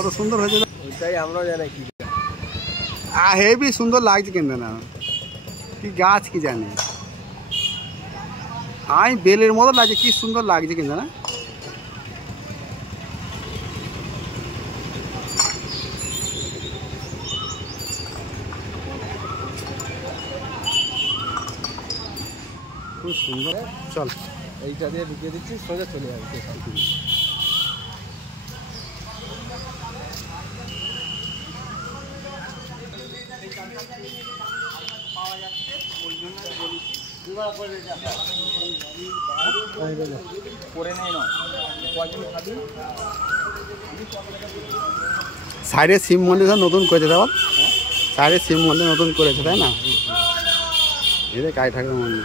কত সুন্দর হয়েছে, ওইটাই আমরাও জানি কি হেভি সুন্দর লাগছে কিন্তু না কি গাছ কি জানি, আমি বেলের মতো লাগছে, কি সুন্দর লাগছে কিন্তু না। খুব সুন্দর। চল এইটা দিয়ে ঢুকিয়ে দিচ্ছি, সোজা চলে যাবে। সাইডে শিব মন্দির নতুন করেছে, তাই সাইডে শিব মন্দির নতুন করেছে, তাই না? এই যে কালী ঠাকুর মন্দির।